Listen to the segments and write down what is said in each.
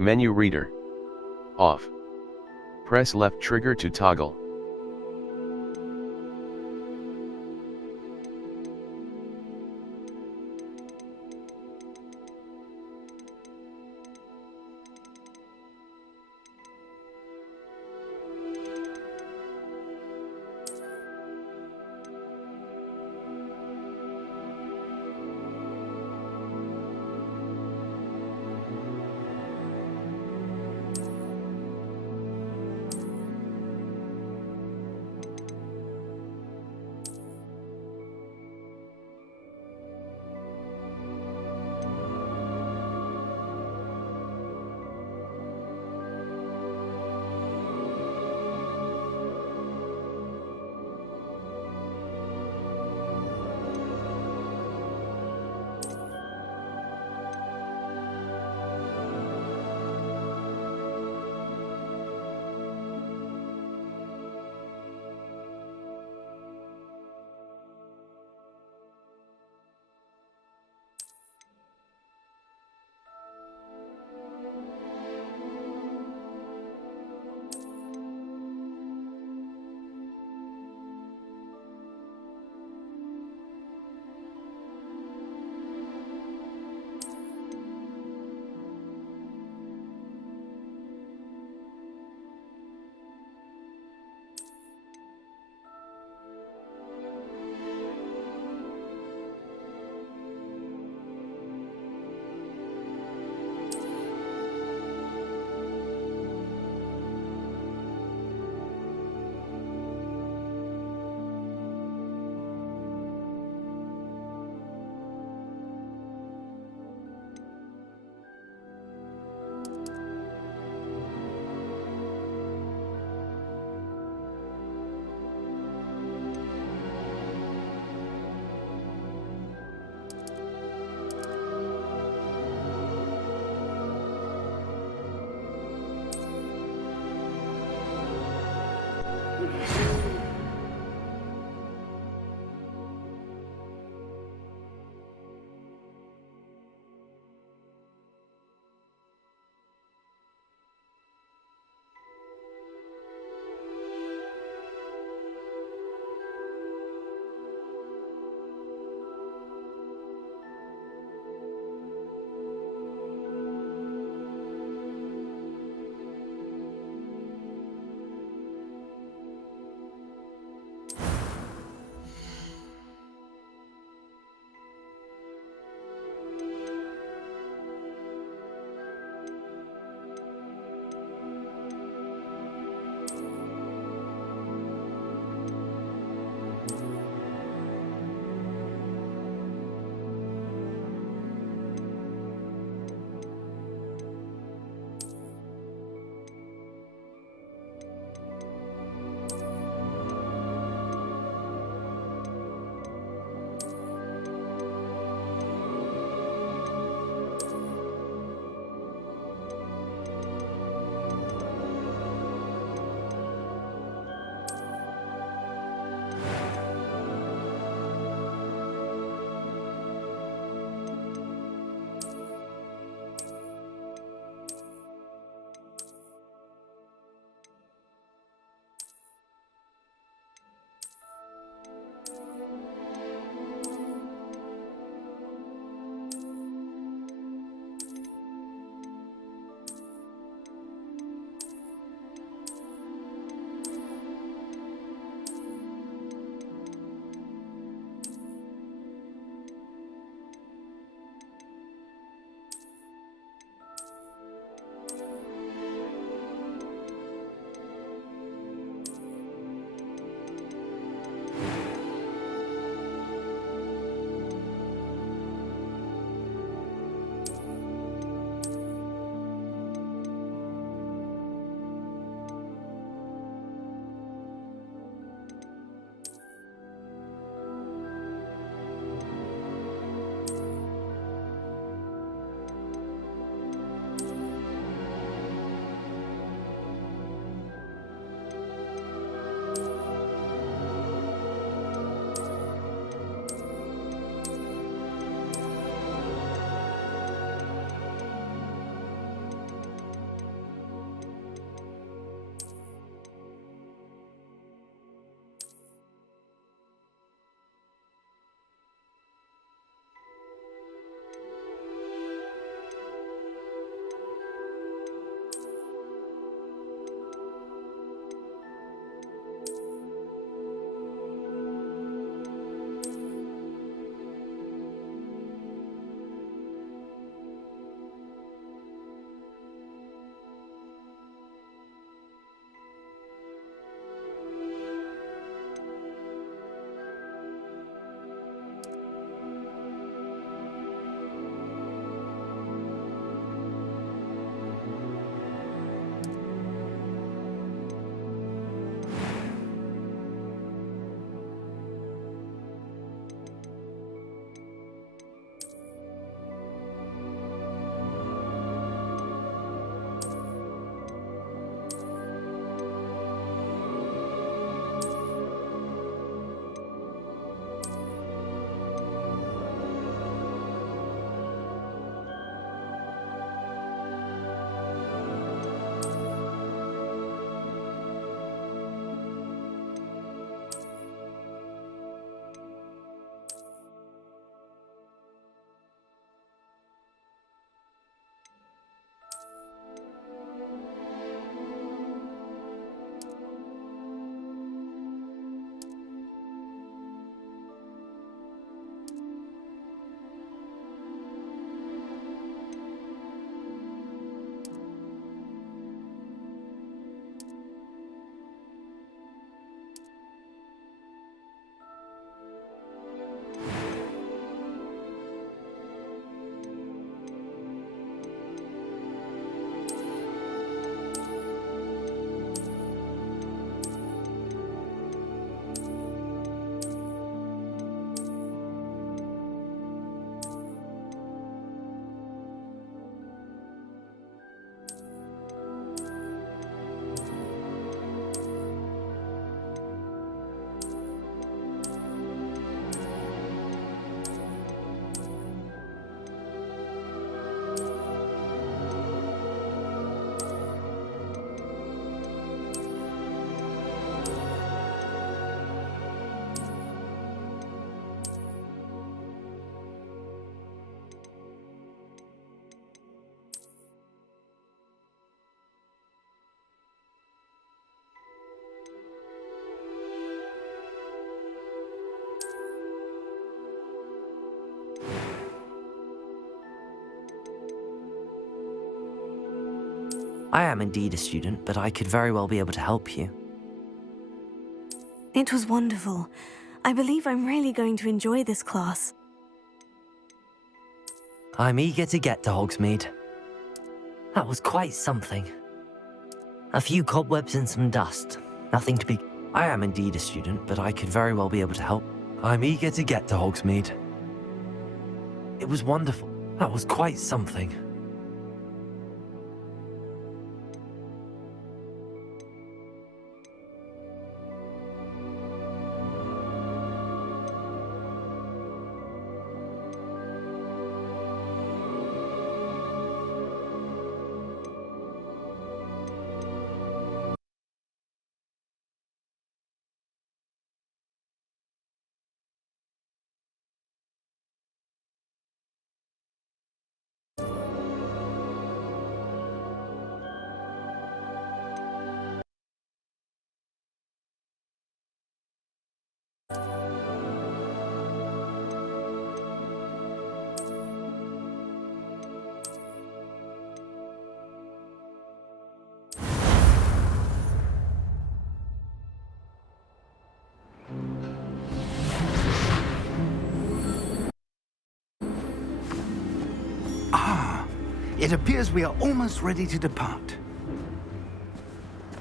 Menu reader. Off. Press left trigger to toggle. I am indeed a student, but I could very well be able to help you. It was wonderful. I believe I'm really going to enjoy this class. I'm eager to get to Hogsmeade. That was quite something. A few cobwebs and some dust. Nothing to be... I am indeed a student, but I could very well be able to help. I'm eager to get to Hogsmeade. It was wonderful. That was quite something. It appears we are almost ready to depart.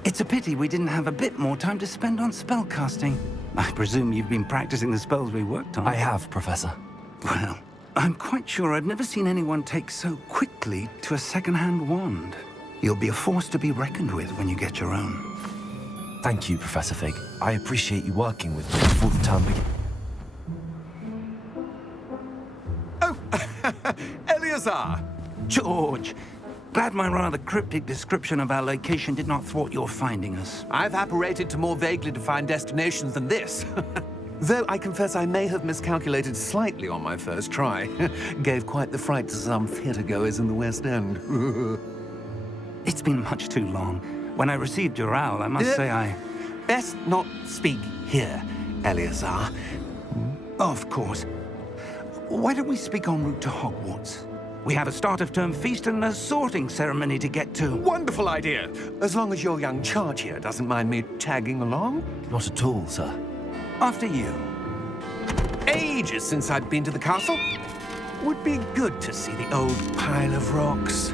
It's a pity we didn't have a bit more time to spend on spellcasting. I presume you've been practicing the spells we worked on. I have, Professor. Well, I'm quite sure I've never seen anyone take so quickly to a second-hand wand. You'll be a force to be reckoned with when you get your own. Thank you, Professor Fig. I appreciate you working with me before the term begins. Oh, Eleazar! George, glad my rather cryptic description of our location did not thwart your finding us. I've apparated to more vaguely defined destinations than this. Though I confess I may have miscalculated slightly on my first try. Gave quite the fright to some theatre-goers in the West End. It's been much too long. When I received your owl, I must say I... Best not speak here, Eleazar. Of course. Why don't we speak en route to Hogwarts? We have a start-of-term feast and a sorting ceremony to get to. Wonderful idea! As long as your young charge here doesn't mind me tagging along. Not at all, sir. After you. Ages since I'd been to the castle. Would be good to see the old pile of rocks.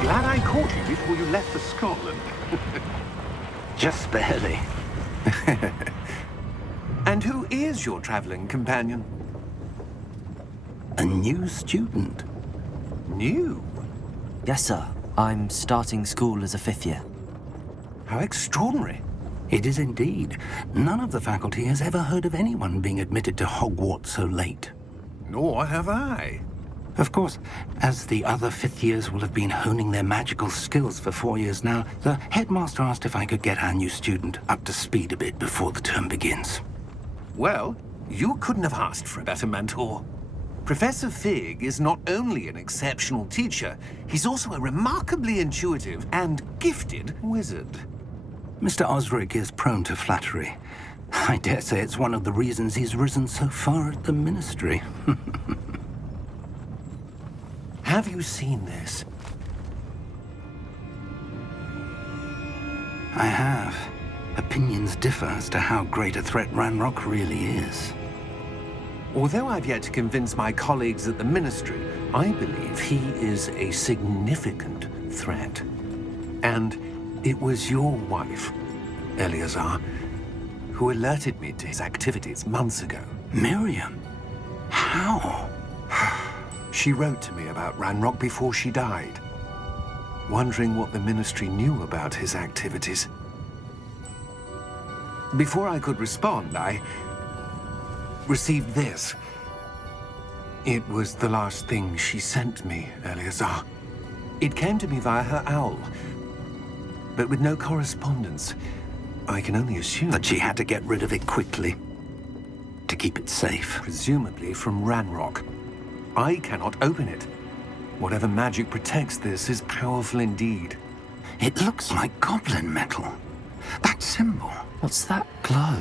Glad I caught you before you left for Scotland. Just barely. And who is your traveling companion? A new student. New? Yes, sir. I'm starting school as a 5th year. How extraordinary. It is indeed. None of the faculty has ever heard of anyone being admitted to Hogwarts so late. Nor have I. Of course, as the other 5th years will have been honing their magical skills for 4 years now, the headmaster asked if I could get our new student up to speed a bit before the term begins. Well, you couldn't have asked for a better mentor. Professor Fig is not only an exceptional teacher, he's also a remarkably intuitive and gifted wizard. Mr. Osric is prone to flattery. I dare say it's one of the reasons he's risen so far at the ministry. Have you seen this? I have. Opinions differ as to how great a threat Ranrock really is. Although I've yet to convince my colleagues at the Ministry, I believe he is a significant threat. And it was your wife, Eleazar, who alerted me to his activities months ago. Miriam? How? She wrote to me about Ranrock before she died, wondering what the Ministry knew about his activities. Before I could respond, I received this. It was the last thing she sent me, Eleazar. It came to me via her owl, but with no correspondence. I can only assume That she had to get rid of it quickly to keep it safe. presumably from Ranrock. I cannot open it. Whatever magic protects this is powerful indeed. It looks like goblin metal. That symbol. What's that glow?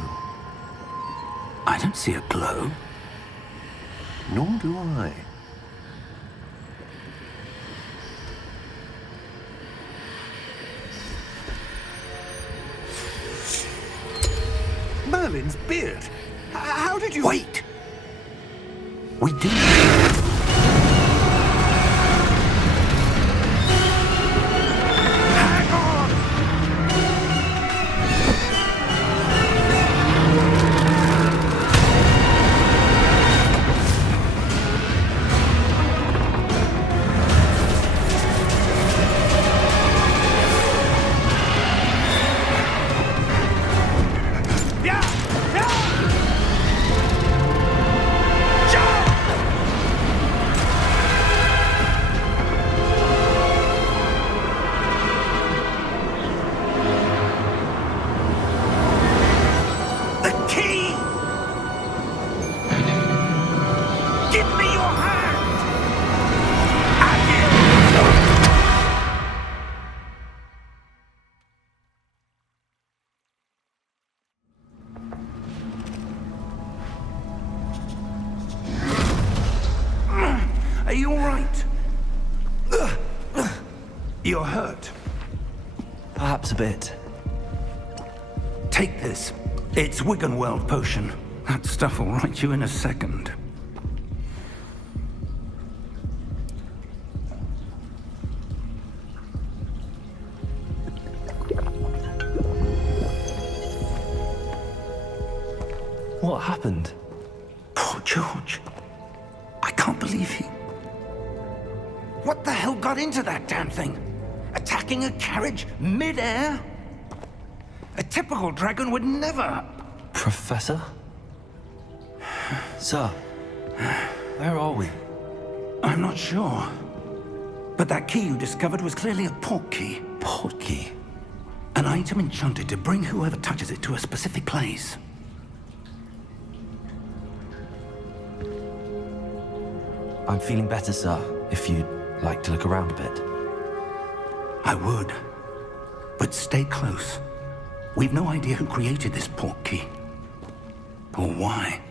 I don't see a glow. Nor do I. Merlin's beard! How did you... Wait! We do. Hang on! Yeah! Yeah! Jump! The key! Give me your hand! Are you all right? You're hurt. Perhaps a bit. Take this. It's Wiggenweld potion. That stuff will right you in a second. What happened? Poor George. I can't believe he... What the hell got into that damn thing? Attacking a carriage mid-air? A typical dragon would never... Professor? Sir, where are we? I'm not sure. But that key you discovered was clearly a port key. Port key? An item enchanted to bring whoever touches it to a specific place. I'm feeling better, sir, if you'd like to look around a bit. I would. But stay close. We've no idea who created this port key. Or why.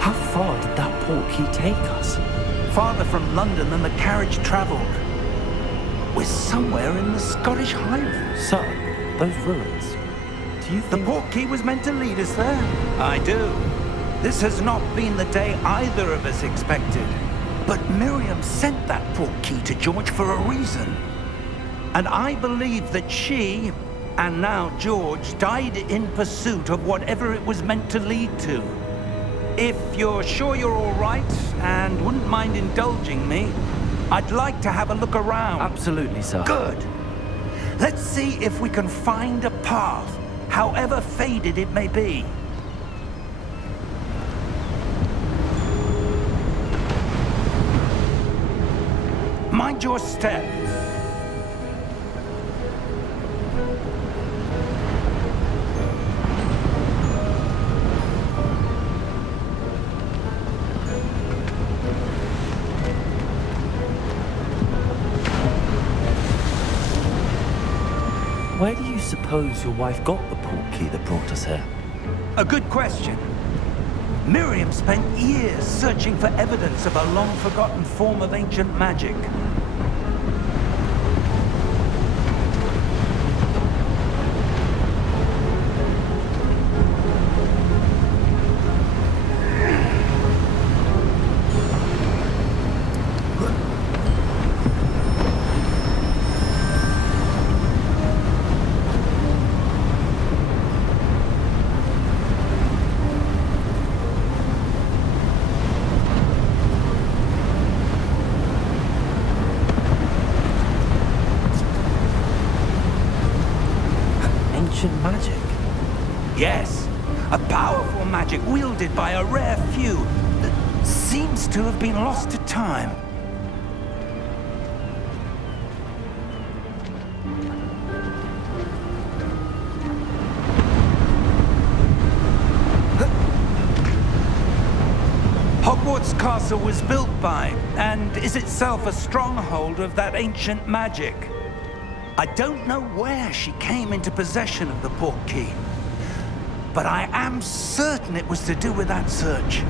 How far did that port key take us? Farther from London than the carriage traveled. We're somewhere in the Scottish Highlands. Sir, those ruins. Do you The think... port key was meant to lead us there. I do. This has not been the day either of us expected. But Miriam sent that port key to George for a reason. And I believe that she, and now George, died in pursuit of whatever it was meant to lead to. If you're sure you're all right and wouldn't mind indulging me, I'd like to have a look around. Absolutely, sir. Good. Let's see if we can find a path, however faded it may be. Mind your step. Where do you suppose your wife got the portkey that brought us here? A good question. Miriam spent years searching for evidence of a long-forgotten form of ancient magic. Ancient magic? Yes, a powerful magic wielded by a rare few that seems to have been lost to time. Hogwarts Castle was built by, and is itself a stronghold of that ancient magic. I don't know where she came into possession of the portkey, but I am certain it was to do with that search.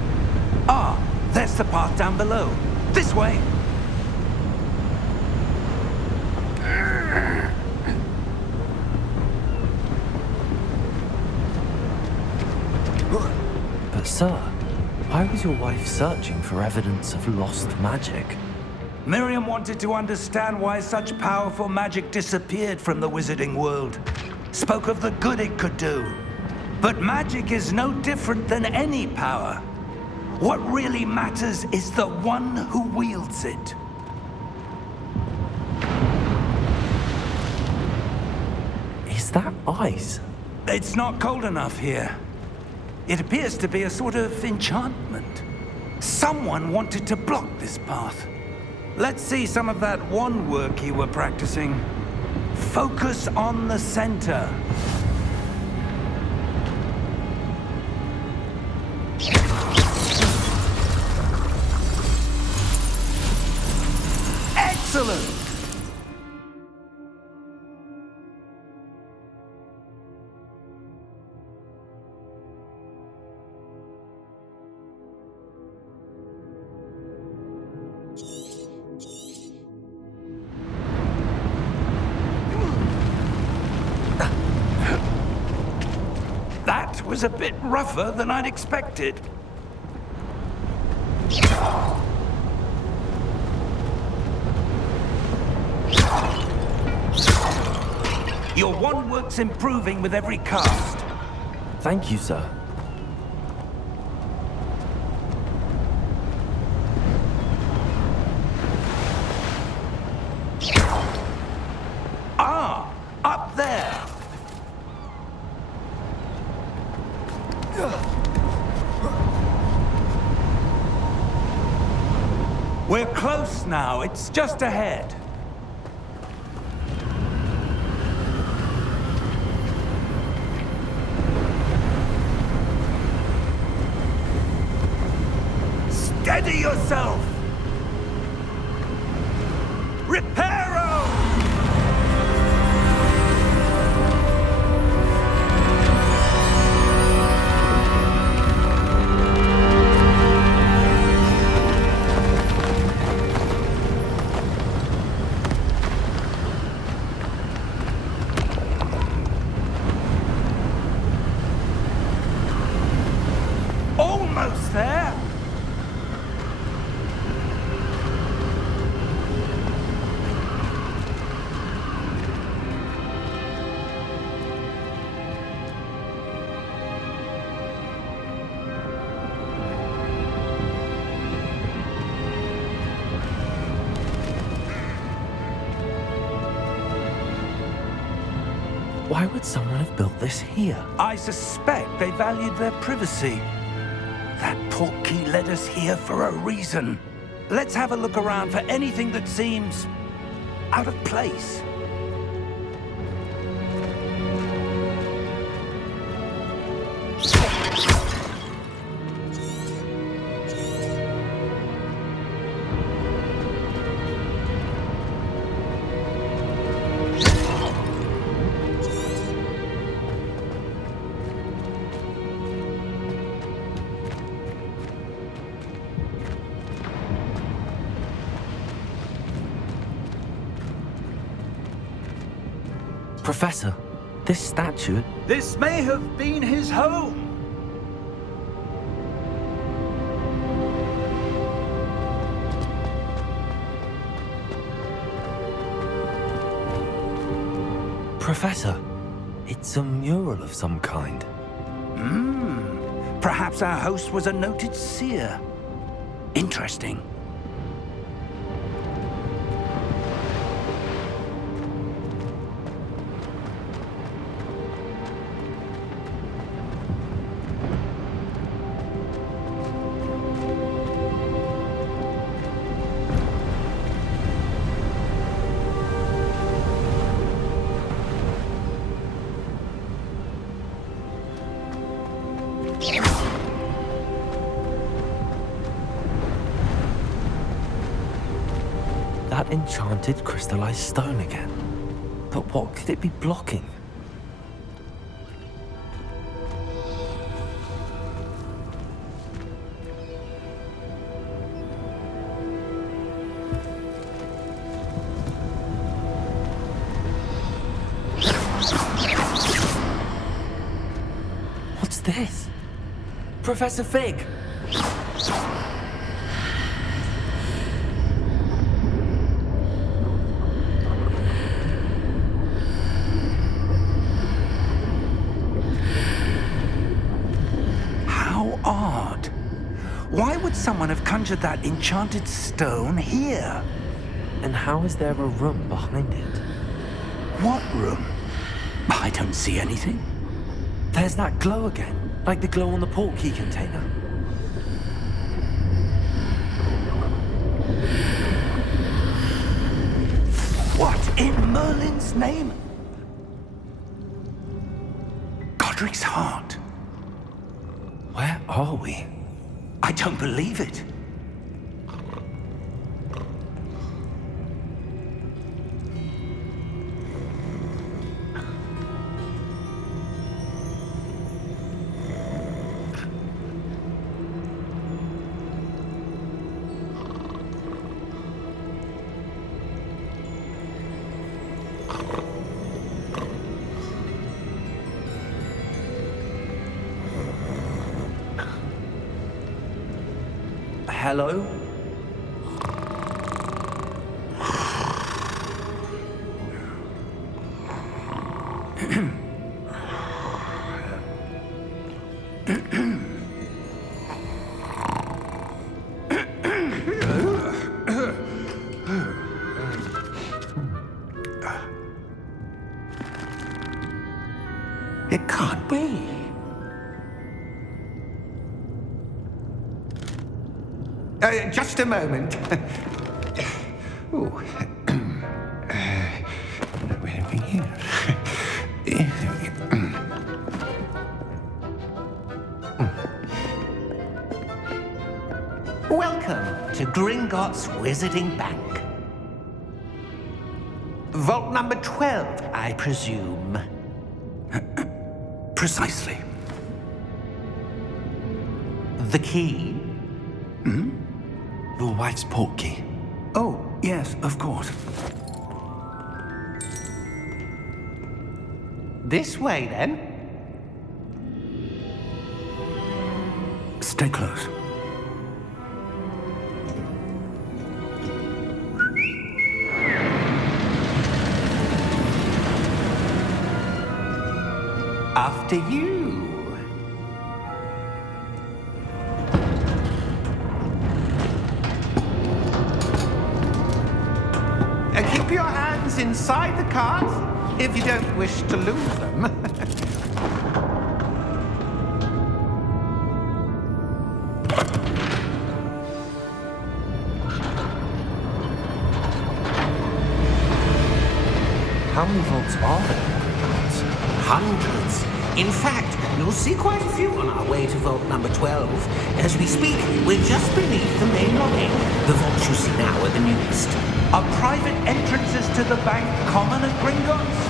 Ah, there's the path down below. This way! But sir, why was your wife searching for evidence of lost magic? Miriam wanted to understand why such powerful magic disappeared from the wizarding world. Spoke of the good it could do. But magic is no different than any power. What really matters is the one who wields it. Is that ice? It's not cold enough here. It appears to be a sort of enchantment. Someone wanted to block this path. Let's see some of that wand work you were practicing. Focus on the center. Excellent! That was a bit rougher than I'd expected. Your wand work's improving with every cast. Thank you, sir. Ah, up there. We're close now. It's just ahead. Steady yourself! Reparo! Almost there! Why would someone have built this here? I suspect they valued their privacy. That portkey led us here for a reason. Let's have a look around for anything that seems out of place. Professor, this statue... This may have been his home. Professor, it's a mural of some kind. Perhaps our host was a noted seer. Interesting. That enchanted crystallized stone again. But what could it be blocking? What's this? Professor Fig! Odd. Why would someone have conjured that enchanted stone here? And how is there a room behind it? What room? I don't see anything. There's that glow again, like the glow on the portkey container. What in Merlin's name? Godric's heart. Where are we? I don't believe it. Hello? It can't be. Just a moment. Ooh. Where are we here? Welcome to Gringotts Wizarding Bank. Vault number 12, I presume. Precisely. The key? Your wife's portkey. Oh, yes, of course. This way, then. Stay close. After you. Keep your hands inside the cards if you don't wish to lose them. How many vaults are there? Hundreds. In fact, you'll see quite a few on our way to vault number 12. As we speak, we're just beneath the main lobby. The vaults you see now are the newest. Are private entrances to the bank common at Gringotts?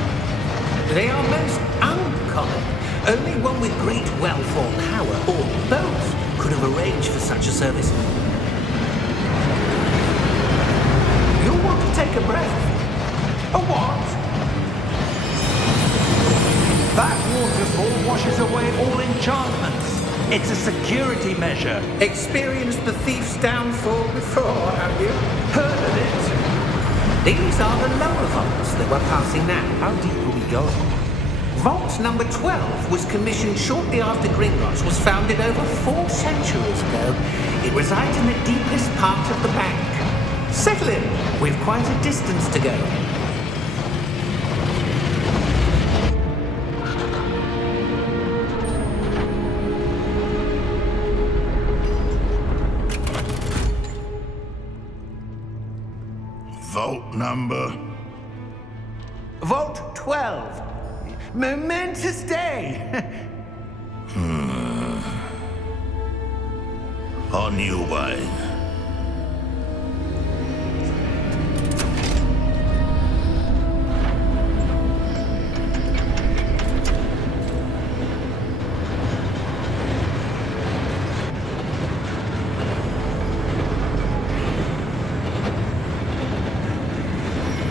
They are most uncommon. Only one with great wealth or power, or both, could have arranged for such a service. You'll want to take a breath. A what? waterfall washes away all enchantments. It's a security measure. Experienced the thief's downfall before, have you? Heard of it? These are the lower vaults that we're passing now. How deep are we going? Vault number 12 was commissioned shortly after Gringotts was founded over 4 centuries ago. It resides in the deepest part of the bank. Settle in. We've quite a distance to go. Vault number? Vault 12. Momentous day. On your way.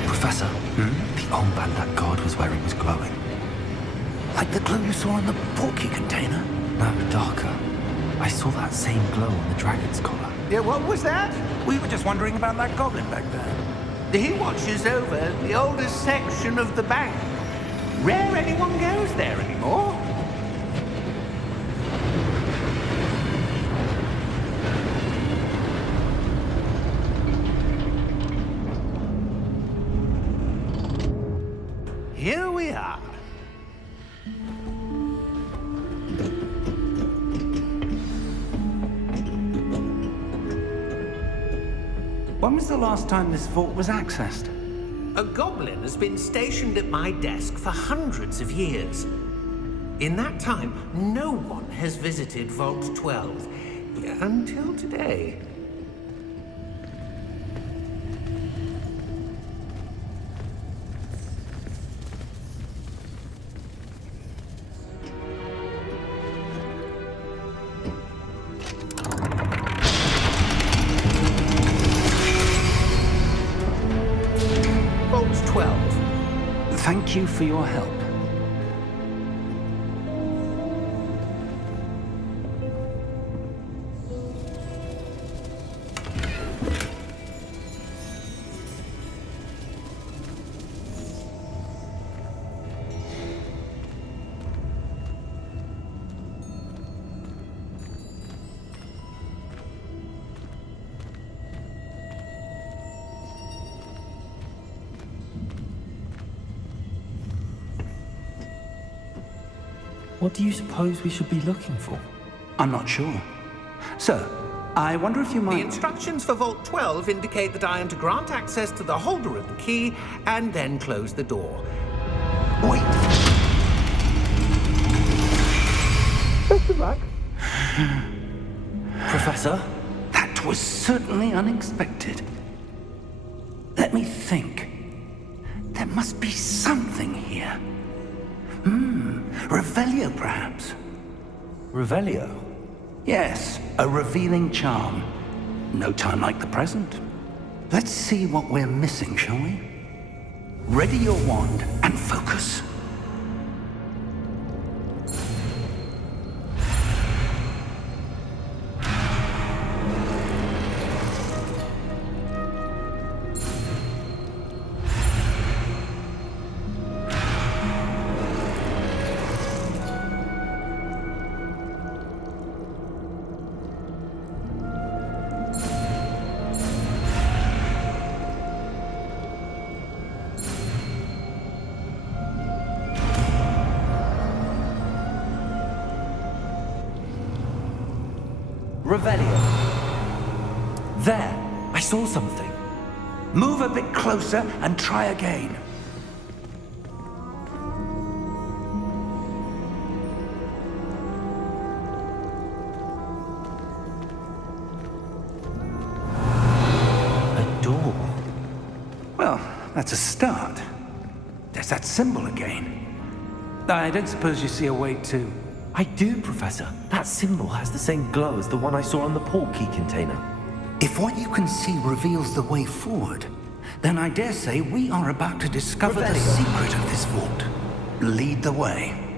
Professor, the armband that guard was wearing was glowing. Like the glow you saw in the porky container? No, darker. I saw that same glow on the dragon's collar. Yeah, what was that? We were just wondering about that goblin back there. He watches over the oldest section of the bank. Rare anyone goes there anymore. Here we are. When was the last time this vault was accessed? A goblin has been stationed at my desk for hundreds of years. In that time, no one has visited Vault 12 until today. Vault 12. Thank you for your help. What do you suppose we should be looking for? I'm not sure. Sir, I wonder if you The might... instructions for Vault 12 indicate that I am to grant access to the holder of the key and then close the door. Wait. Best of luck. Professor? That was certainly unexpected. Let me think. There must be something here. Revelio, perhaps. Revelio? Yes, a revealing charm. No time like the present. Let's see what we're missing, shall we? Ready your wand and focus. Revelio. There, I saw something. Move a bit closer and try again. A door. Well, that's a start. There's that symbol again. I don't suppose you see a way to... I do, Professor. That symbol has the same glow as the one I saw on the portkey container. If what you can see reveals the way forward, then I dare say we are about to discover the Revelio. secret of this vault. Lead the way.